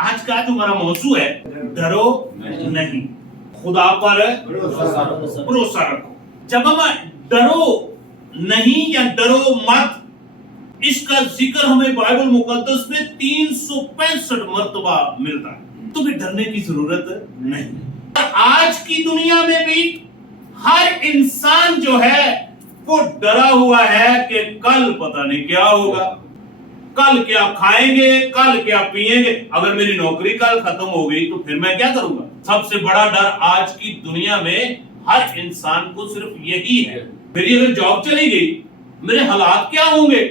आज का जो हमारा मौजू है, डरो नहीं, खुदा पर भरोसा रखो। जब हम डरो नहीं या डरो मत, इसका जिक्र हमें बाइबल मुकद्दस में 365 मर्तबा मिलता है, तो भी डरने की जरूरत नहीं। आज की दुनिया में भी हर इंसान जो है वो डरा हुआ है कि कल पता नहीं क्या होगा, कल क्या खाएंगे, कल क्या पिएंगे, अगर मेरी नौकरी कल खत्म हो गई तो फिर मैं क्या करूंगा। सबसे बड़ा डर आज की दुनिया में हर इंसान को सिर्फ यही है, मेरी अगर जॉब चली गई मेरे हालात क्या होंगे,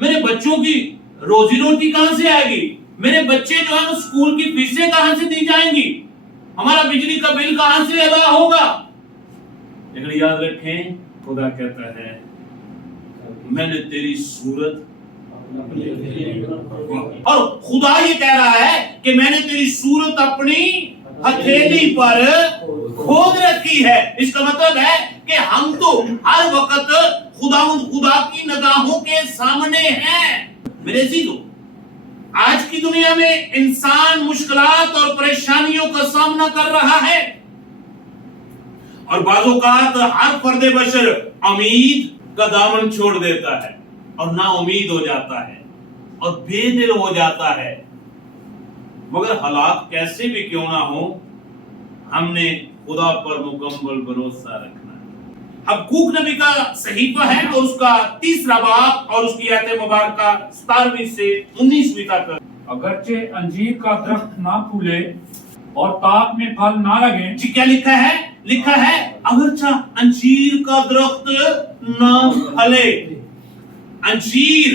मेरे बच्चों की रोजी रोटी कहां से आएगी, मेरे बच्चे जो है स्कूल की फीसें कहां से दी जाएंगी, हमारा बिजली का बिल कहां से अदा होगा। लेकिन याद रखें, खुदा कहता है मैंने तेरी सूरत, और खुदा ये कह रहा है कि मैंने तेरी सूरत अपनी हथेली पर खोद रखी है। इसका मतलब है कि हम तो हर वक्त खुदा की निगाहों के सामने हैं। मेरे अजीजों, आज की दुनिया में इंसान मुश्किलात और परेशानियों का सामना कर रहा है, और बाज़ औक़ात हर फर्दे बशर उम्मीद का दामन छोड़ देता है और ना उम्मीद हो जाता है और बेदिल हो जाता है। मगर हालात कैसे भी क्यों ना हो, हमने खुदा पर मुकम्मल भरोसा रखना है। हबक्कूक नबी का सहीफा है और उसका 3रा बाब और उसकी आयत मुबारक 17वीं से 19वीं तक। अगरचे अंजीर का दरख्त ना फूले और ताक में फल ना लगे। जी क्या लिखा है? लिखा है अगरचा अंजीर का दरख्त ना फले। अंजीर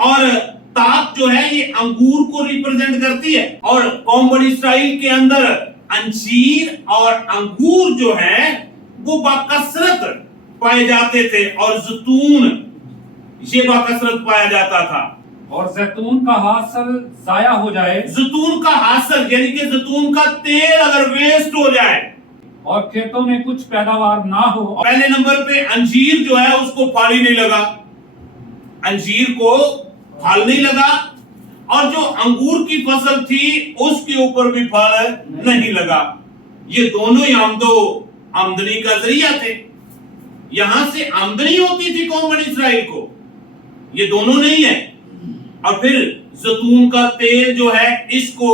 और ताक जो है ये अंगूर को रिप्रेजेंट करती है, और कौम बनी इसराइल के अंदर अंजीर और अंगूर जो है वो बाकसरत पाए जाते थे, और जैतून ये बाकसरत पाया जाता था। और जैतून का हासिल जाया हो जाए, जैतून का हासिल यानी कि जैतून का तेल अगर वेस्ट हो जाए और खेतों में कुछ पैदावार ना हो। पहले नंबर पे अंजीर जो है उसको फल ही नहीं लगा, अंजीर को फल नहीं लगा, और जो अंगूर की फसल थी उसके ऊपर भी फल नहीं लगा। ये दोनों ही आमदनी का जरिया थे, यहां से आमदनी होती थी कौम बनी इसराइल को, ये दोनों नहीं है। और फिर जैतून का तेल जो है इसको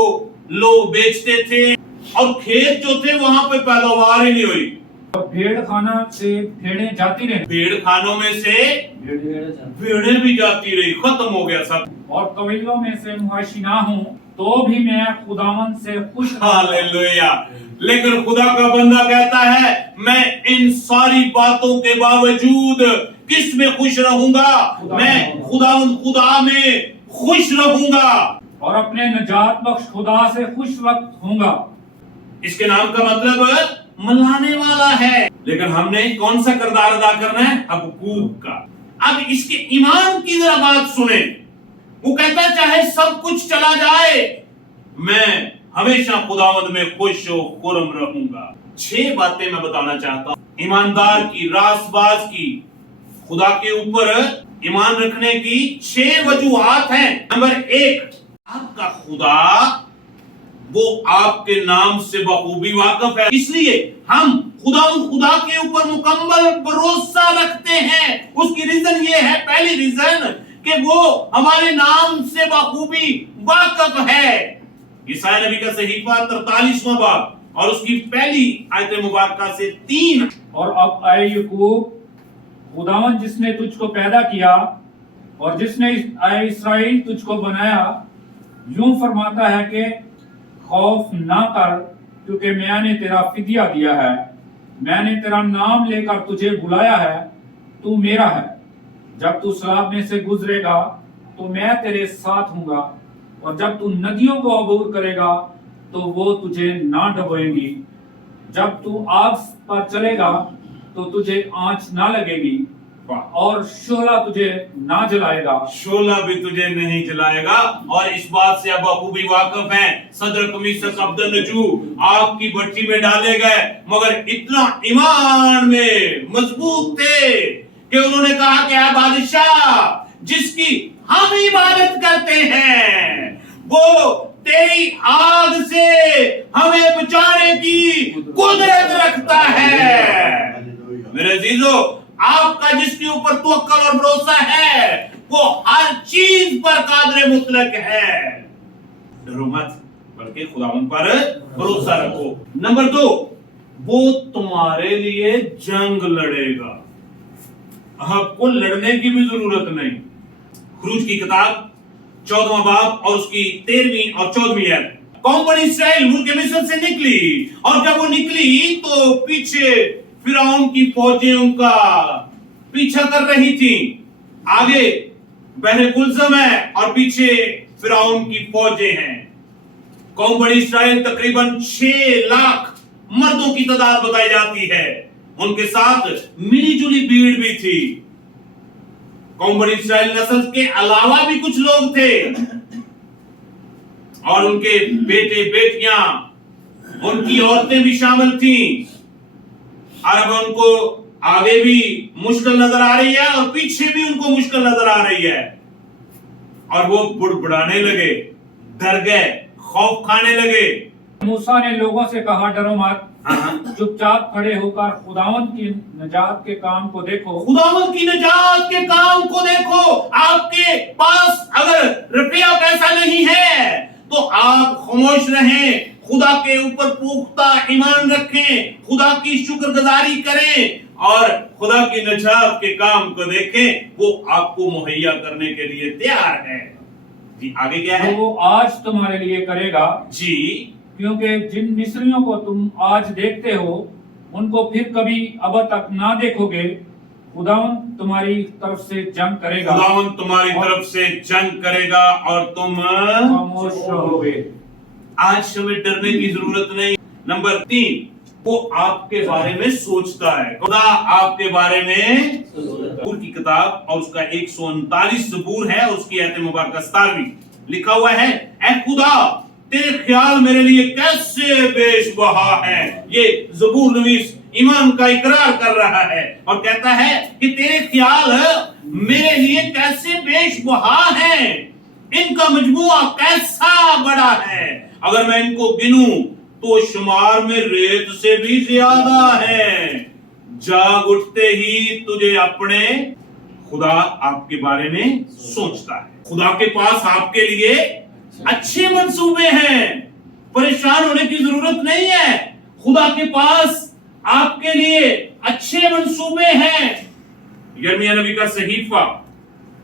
लोग बेचते थे, और खेत जो थे वहां पे पैदावार ही नहीं हुई। भेड़ खाना से भेड़ें जाती रही, भेड़ खानों में से भेड़ें भी जाती रही, खत्म हो गया सब। और कबीलों में से मुआशी ना हो तो भी मैं खुदावंद से खुश। हालेलुया। लेकिन खुदा का बंदा कहता है मैं इन सारी बातों के बावजूद किस में खुश रहूंगा? मैं खुदा में खुश रहूंगा और अपने निजात बख्श खुदा से खुश वक्त होऊंगा। इसके नाम का मतलब मनाने वाला है। लेकिन हमने कौन सा किरदार अदा करना है? हबक्कूक का। अब इसके ईमान की जरा बात सुने। वो कहता चाहे सब कुछ चला जाए मैं हमेशा खुदावंद में खुश और खुर्म रहूंगा। 6 बातें मैं बताना चाहता हूँ ईमानदार की, रासबाज की, खुदा के ऊपर ईमान रखने की 6 वजूहात हैं। नंबर 1, आपका खुदा वो आपके नाम से बखूबी वाकिफ है, इसलिए हम खुदा के ऊपर मुकम्मल भरोसा रखते हैं। उसकी रीजन ये है, पहली रीजन कि वो हमारे नाम से बखूबी वाकिफ है। ईसाया नबी का सहीफा 43वां बाब और उसकी पहली आयत मुबारक से 3। और अब आए याकूब, खुदावंद जिसने तुझको पैदा किया और जिसने आए इस्राएल तुझको बनाया, यूं फरमाता है कि खौफ ना कर, क्योंकि मैंने तेरा फिदिया दिया है, मैंने तेरा नाम लेकर तुझे बुलाया है, तू मेरा है। जब तू सलाब में से गुजरेगा तो मैं तेरे साथ हूँगा, और जब तू नदियों को अबूर करेगा तो वो तुझे ना डुबोएंगी। जब तू आग पर चलेगा तो तुझे आंच ना लगेगी, और शोला तुझे ना जलाएगा। शोला भी तुझे नहीं जलाएगा। और इस बात से अब बखूबी वाकिफ हैं। सदर कमीसक अब्दुन्नजू आग की भट्टी में डाले गए, मगर इतना ईमान में मजबूत थे कि उन्होंने कहा कि ऐ बादशाह, जिसकी हम इबादत करते हैं वो तेरी आग से हमें बचाने की कुदरत रखता है। मेरे अजीजों, आपका जिसके ऊपर तवक्कुल और भरोसा है वो हर चीज पर कादिर मुतलक है। डरो मत, बल्कि खुदावंद पर भरोसा रखो। नंबर 2, वो तुम्हारे लिए जंग लड़ेगा, आपको लड़ने की भी जरूरत नहीं। खरूज की किताब 14वां बाब और उसकी 13वीं और 14वीं आयत। कौम बनी इस्राएल मुल्क मिस्र से निकली, और जब वो निकली तो पीछे फिरौन की फौजें उनका पीछा कर रही थी। आगे बहरे कुलसम है और पीछे फिरौन की फौजें हैं। कौम बनी इस्राएल तकरीबन 6 लाख मर्दों की तादाद बताई जाती है, उनके साथ मिली जुली भीड़ भी थी। कौम बनी इस्राएल नस्ल के अलावा भी कुछ लोग थे और उनके बेटे बेटियां, उनकी औरतें भी शामिल थी। और अब उनको आगे भी मुश्किल नजर आ रही है और पीछे भी उनको मुश्किल नजर आ रही है, और वो बुड़बुड़ाने लगे, डर गए, खौफ खाने लगे। मूसा ने लोगों से कहा, डरो मत, चुपचाप खड़े होकर खुदावंद की नजात के काम को देखो। खुदावंद की नजात के काम को देखो। आपके पास अगर रुपया पैसा नहीं है तो आप खामोश रहें, खुदा के ऊपर पुख्ता ईमान रखें, खुदा की शुक्रगुजारी करें और खुदा की नजात के काम को देखें। वो आपको मुहैया करने के लिए तैयार है। जी आगे क्या है? वो आज तुम्हारे लिए करेगा जी, क्योंकि जिन मिस्रियों को तुम आज देखते हो उनको फिर कभी अब तक ना देखोगे। खुदावंद तुम्हारी तरफ से जंग करेगा, खुदावंद तुम्हारी तरफ से जंग करेगा और तुम खामोश रहोगे। आज हमें डरने की जरूरत नहीं। नंबर 3, वो आपके बारे में सोचता है। खुदा आपके बारे में जबूर की किताब और उसका 139 जबूर है, उसकी आयत मुबारक 17वीं लिखा हुआ है, ऐ खुदा तेरे ख्याल मेरे लिए कैसे बेशबहा है। ये जबूर नवीस ईमान का इकरार कर रहा है और कहता है कि तेरे ख्याल मेरे लिए कैसे बेशबहा है, इनका मजमुआ कैसा बड़ा है। अगर मैं इनको गिनूं तो शुमार में रेत से भी ज्यादा है। जाग उठते ही तुझे अपने खुदा आपके बारे में सोचता है। खुदा के पास आपके लिए अच्छे मंसूबे हैं, परेशान होने की जरूरत नहीं है। खुदा के पास आपके लिए अच्छे मंसूबे हैं। यिर्मयाह नबी का सहीफा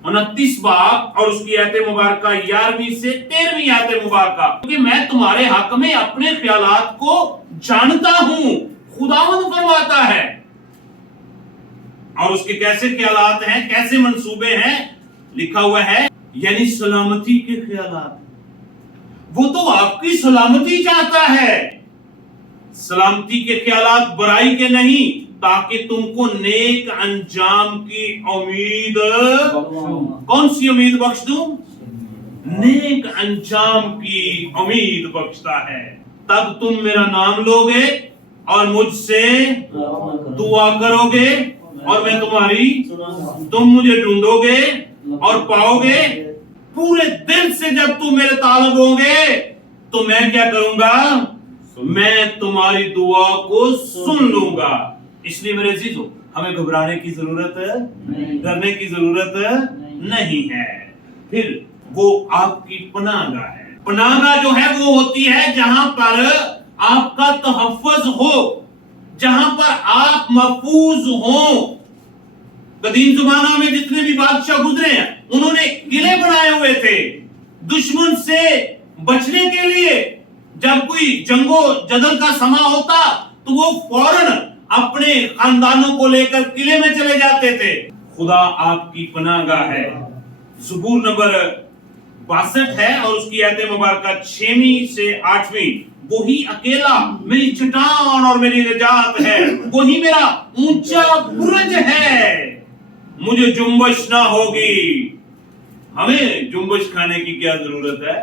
29 बाब और उसकी आयत मुबारक 11वीं से 13वीं आयत मुबारक, क्योंकि मैं तुम्हारे हक में अपने ख्यालात को जानता हूं, खुदावंद फरमाता है। और उसके कैसे ख्यालात हैं, कैसे मंसूबे हैं, लिखा हुआ है यानी सलामती के ख्यालात। वो तो आपकी सलामती चाहता है, सलामती के ख्यालात बुराई के नहीं, ताकि तुमको नेक अंजाम की उम्मीद, कौन सी उम्मीद बख्श दूं? नेक अंजाम की उम्मीद बख्शता है। तब तुम मेरा नाम लोगे और मुझसे दुआ करोगे और मैं तुम मुझे ढूंढोगे और पाओगे। पूरे दिल से जब तुम मेरे तालब होगे तो मैं क्या करूंगा? मैं तुम्हारी दुआ को सुन लूंगा। इसलिए मेरे अजीजों, हमें घबराने की जरूरत है, डरने की जरूरत नहीं है। फिर वो आपकी पनाहगाह है। पनाहगाह जो है वो होती है जहां पर आपका तहफ्फुज़ हो, जहां पर आप महफूज हो। कदीम जमाना में जितने भी बादशाह गुजरे हैं उन्होंने किले बनाए हुए थे दुश्मन से बचने के लिए। जब कोई जंगो जदल का समा होता तो वो फौरन अपने खानदानों को लेकर किले में चले जाते थे। खुदा आपकी पनाहगाह है। ज़बूर नंबर 62 है और उसकी आयत मुबारक 6वीं से 8वीं। वही अकेला मेरी चट्टान और मेरी निजात है, वही मेरा ऊंचा बुर्ज है, मुझे जुम्बश ना होगी। हमें जुम्बश खाने की क्या जरूरत है?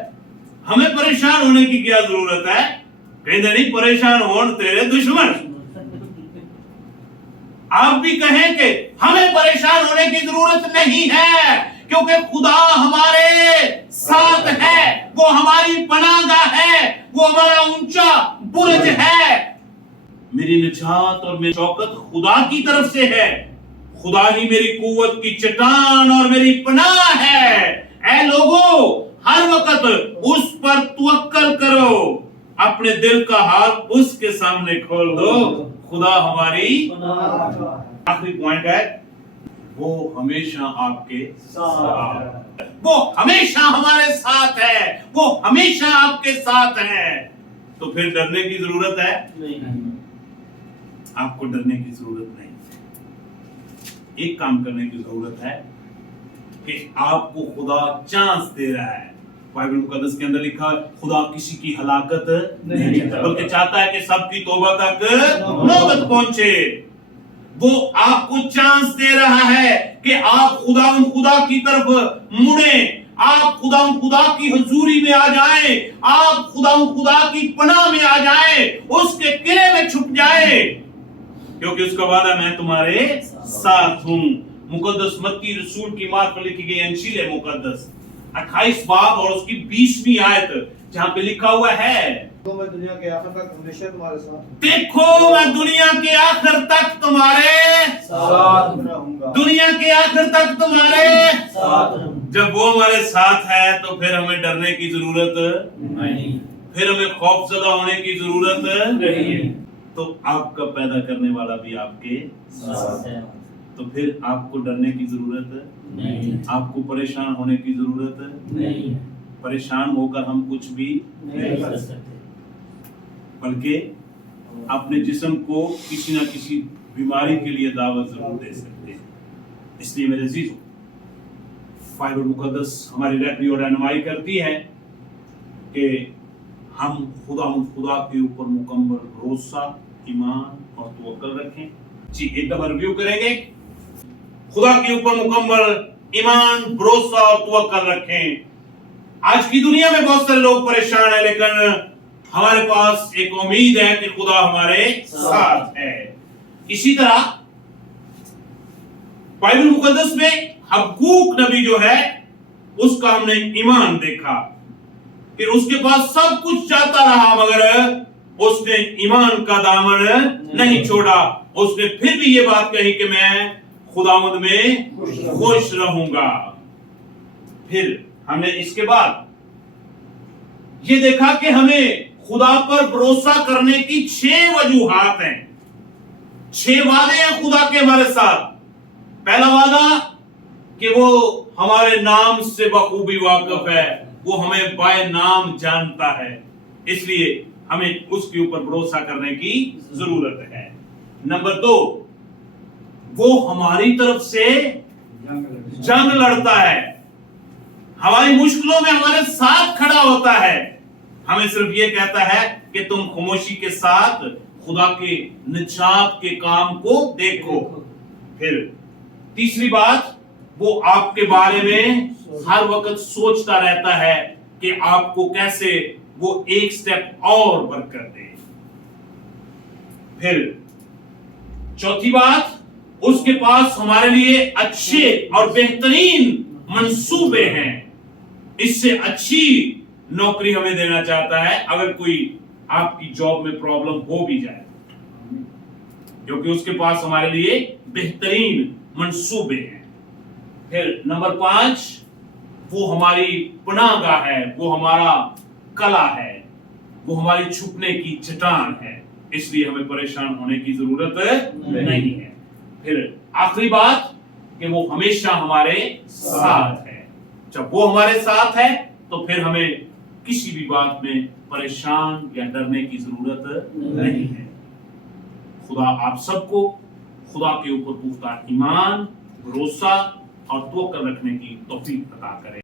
हमें परेशान होने की क्या जरूरत है? कहते नहीं परेशान हो तेरे दुश्मन। आप भी कहें कि हमें परेशान होने की जरूरत नहीं है, کیونکہ خدا ہمارے ساتھ ہے، وہ ہماری پناہ گاہ ہے، وہ ہمارا اونچا برج ہے۔ میری نجات اور میری شوکت خدا کی طرف سے ہے، خدا ہی میری قوت کی چٹان اور میری پناہ ہے۔ اے لوگوں، ہر وقت اس پر توکل کرو، اپنے دل کا ہاتھ اس کے سامنے کھول دو، خدا ہماری پناہ۔ آخری پوائنٹ ہے، وہ ہمیشہ آپ کے ساتھ، وہ ہمیشہ ہمارے ساتھ ہے، وہ ہمیشہ آپ کے ساتھ ہے۔ تو پھر ڈرنے کی ضرورت ہے نہیں، آپ کو ڈرنے کی ضرورت نہیں۔ ایک کام کرنے کی ضرورت ہے کہ آپ کو خدا چانس دے رہا ہے۔ بائبل مقدس کے اندر لکھا ہے خدا کسی کی ہلاکت نہیں چاہتا، بلکہ چاہتا ہے کہ سب کی توبہ تک نوبت پہنچے۔ وہ آپ کو چانس دے رہا ہے کہ آپ خدا کی طرف مڑیں، آپ خدا کی حضوری میں آ جائیں، آپ خدا کی پناہ میں آ جائیں، اس کے قلعے میں چھپ جائیں، کیونکہ اس کا وعدہ میں تمہارے ساتھ ہوں۔ مقدس متی رسول کی مارک پر لکھی گئی انجیل مقدس 28 باب اور اس کی 20ویں آیت، جہاں پہ لکھا ہوا ہے دیکھو میں دنیا کے آخر تک ہمیشہ تمہارے ساتھ ہوں۔ دیکھو میں دنیا کے آخر تک تمہارے ساتھ رہوں گا، دنیا کے آخر تک تمہارے ساتھ رہوں گا۔ جب وہ ہمارے ساتھ ہے تو پھر ہمیں ڈرنے کی ضرورت نہیں، پھر ہمیں خوف زدہ ہونے کی ضرورت نہیں، تو آپ کا پیدا کرنے والا بھی آپ کے ساتھ ہے، تو پھر آپ کو ڈرنے کی ضرورت نہیں، آپ کو پریشان ہونے کی ضرورت نہیں، پریشان ہو کر ہم کچھ بھی نہیں کر سکتے، بلکہ اپنے جسم کو کسی نہ کسی بیماری کے لیے دعوت ضرور دے سکتے ہیں۔ اس لیے میرے عزیزو، بائبل مقدس ہماری رہنمائی اور رہنمائی کرتی ہے کہ ہم خدا کے اوپر مکمل بھروسہ، ایمان اور توکل رکھیں۔ جی ایک دفعہ ریویو کریں گے، خدا کے اوپر مکمل ایمان، بھروسہ اور توکل رکھیں۔ آج کی دنیا میں بہت سارے لوگ پریشان ہیں، لیکن ہمارے پاس ایک امید ہے کہ خدا ہمارے ساتھ ہے۔ اسی طرح بائبل مقدس میں حبقوق نبی جو ہے، اس کا ہم نے ایمان دیکھا کہ اس کے پاس سب کچھ جاتا رہا، مگر اس نے ایمان کا دامن نہیں چھوڑا۔ اس نے پھر بھی یہ بات کہی کہ میں خداوند میں خوش رہوں گا۔ پھر ہم نے اس کے بعد یہ دیکھا کہ ہمیں خدا پر بھروسہ کرنے کی 6 وجوہات ہیں، 6 وعدے ہیں خدا کے ہمارے ساتھ۔ پہلا وعدہ کہ وہ ہمارے نام سے بخوبی واقف ہے، وہ ہمیں بائے نام جانتا ہے، اس لیے ہمیں اس کے اوپر بھروسہ کرنے کی ضرورت ہے۔ نمبر 2، وہ ہماری طرف سے جنگ لڑتا ہے، ہماری مشکلوں میں ہمارے ساتھ کھڑا ہوتا ہے، ہمیں صرف یہ کہتا ہے کہ تم خاموشی کے ساتھ خدا کے نجات کے کام کو دیکھو۔ پھر تیسری بات، وہ آپ کے بارے میں ہر وقت سوچتا رہتا ہے کہ آپ کو کیسے وہ ایک سٹیپ اور برکت دے۔ پھر چوتھی بات، اس کے پاس ہمارے لیے اچھے اور بہترین منصوبے ہیں، اس سے اچھی نوکری ہمیں دینا چاہتا ہے اگر کوئی آپ کی جاب میں پرابلم ہو بھی جائے، کیونکہ اس کے پاس ہمارے لیے بہترین منصوبے ہیں۔ پھر نمبر 5، وہ ہماری پناہ گاہ ہے، وہ ہمارا قلعہ ہے، وہ ہماری چھپنے کی چٹان ہے، اس لیے ہمیں پریشان ہونے کی ضرورت نہیں ہے۔ پھر آخری بات کہ وہ ہمیشہ ہمارے ساتھ ہے۔ جب وہ ہمارے ساتھ ہے تو پھر ہمیں کسی بھی بات میں پریشان یا ڈرنے کی ضرورت نہیں ہے۔ خدا آپ سب کو خدا کے اوپر پختہ ایمان، بھروسہ اور توکل رکھنے کی توفیق عطا کرے۔